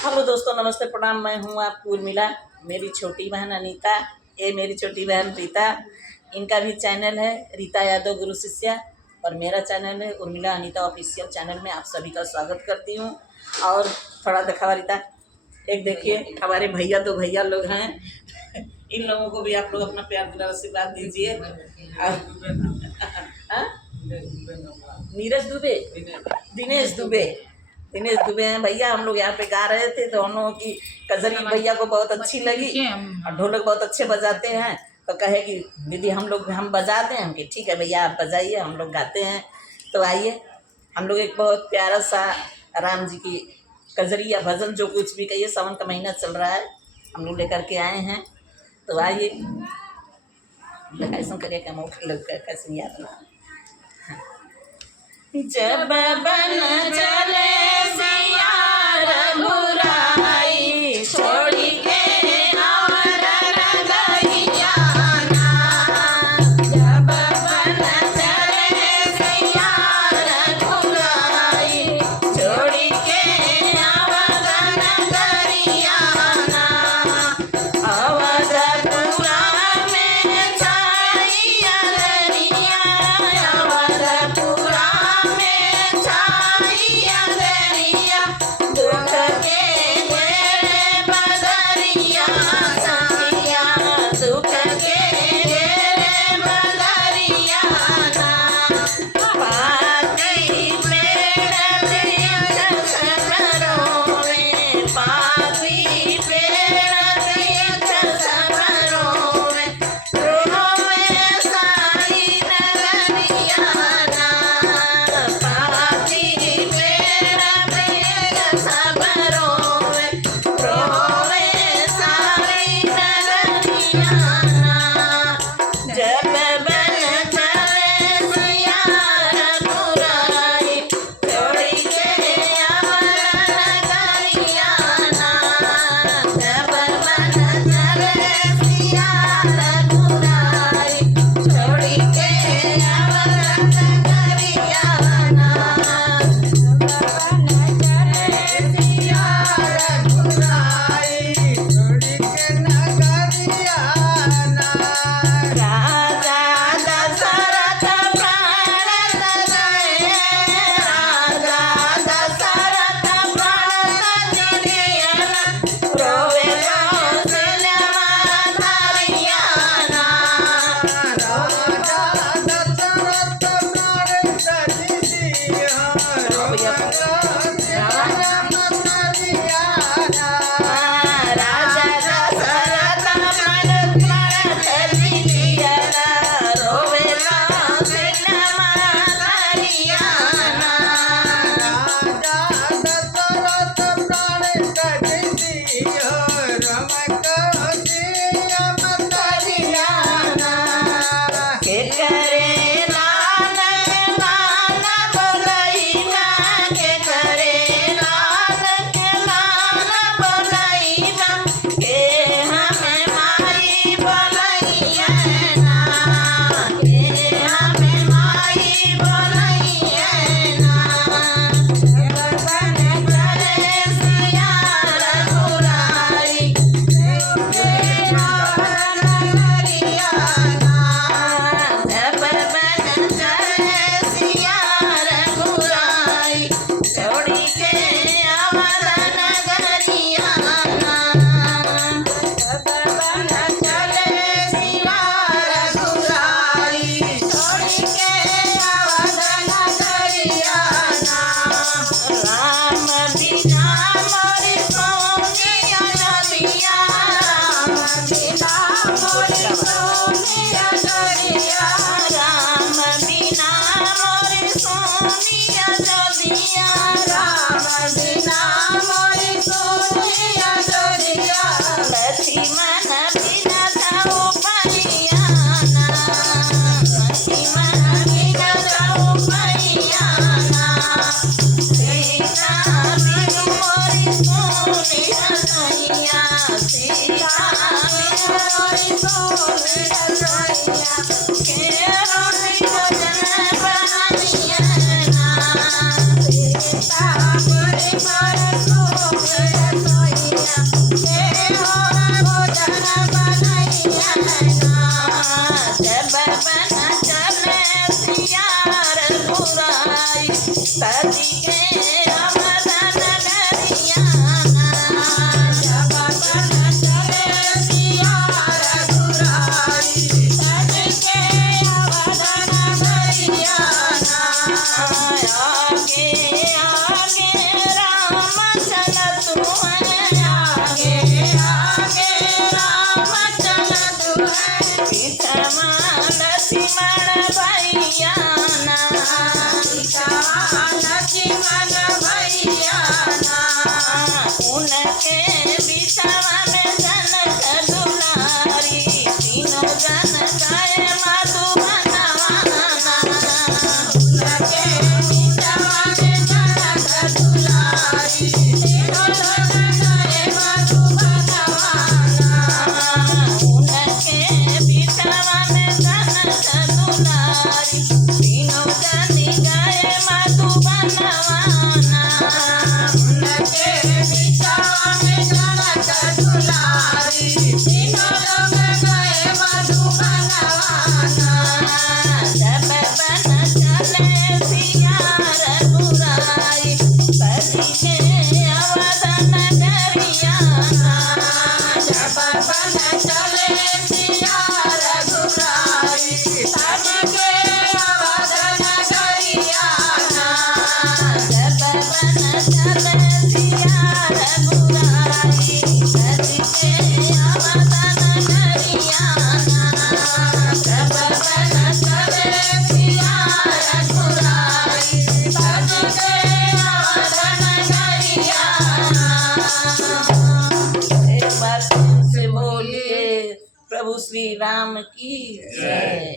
Hello दोस्तों, नमस्ते, प्रणाम। मैं हूँ आपकी उर्मिला। मेरी छोटी बहन अनीता, ये मेरी छोटी बहन रीता। इनका भी चैनल है रीता यादव गुरु शिष्या, और मेरा चैनल है उर्मिला अनीता ऑफिशियल चैनल में आप सभी का स्वागत करती हूँ। और थोड़ा दिखावा रीता, एक देखिए हमारे भैया, दो भैया लोग हैं। इन लोगों को भी आप लोग अपना प्यार दुलार आशीर्वाद दीजिए। नीरज दुबे, दिनेश दुबे हैं भैया। हम लोग यहाँ पे गा रहे थे तो हम लोगों की कजरी भैया को बहुत अच्छी लगी और ढोलक बहुत अच्छे बजाते हैं, तो कहे कि दीदी हम बजा दें। हम कि ठीक है भैया आप बजाइए, हम लोग गाते हैं। तो आइए, हम लोग एक बहुत प्यारा सा राम जी की कजरी या भजन, जो कुछ भी कहिए, सावन का महीना चल रहा है, हम लोग लेकर के आए हैं। तो आइए, कैसा करिए क्या लोग कैसे याद ना। जब बन चले सिया रघुराई, छोड़ी के और नगरिया ना। जब बन चले सिया रघुराई, छोड़ी के और नगरिया ना। अवधपुरा में छाई अंधरिया, अवधपुरा दुख के घेरे बदरिया सखिया, दुख के घेरे बदरिया ना। पाती पेड़ वृक्ष सब रोवे, पाती पेड़ वृक्ष सब रोवे, रोवे सारी नगरिया ना। पाती सब रोवे, रोवे सारी नगरिया ना। जब बन चले सिया रघुराई, छोड़ी के और नगरिया ना। जब बन चले सिया रघुराई, छोड़ी के और नगरिया ना। सीता उनके बिछवा में जनक दुलारी तीनों जन गाए मधुबनवाना उनके बिछवा में जनक दुलारी तीनों जन गाए मधुबनवाना उनके बिछवा में जनक दुलारी तीनों जन गाए मधुबनवाना उनके बिछवा में जनक दुलारी तीनों लोग गए मधुबनवाना जब बन चले सिया रघुराई बदी के अवध नगरियाना जब बन चले सिया रघुराई बदी के अवध नगरियाना जब बन चले सिया रघुराई बदी के अवध नगरियाना जब बन चले सिया रघुराई बदी के अवध नगरियाना। एक बार से बोलिए प्रभु श्री राम की जय।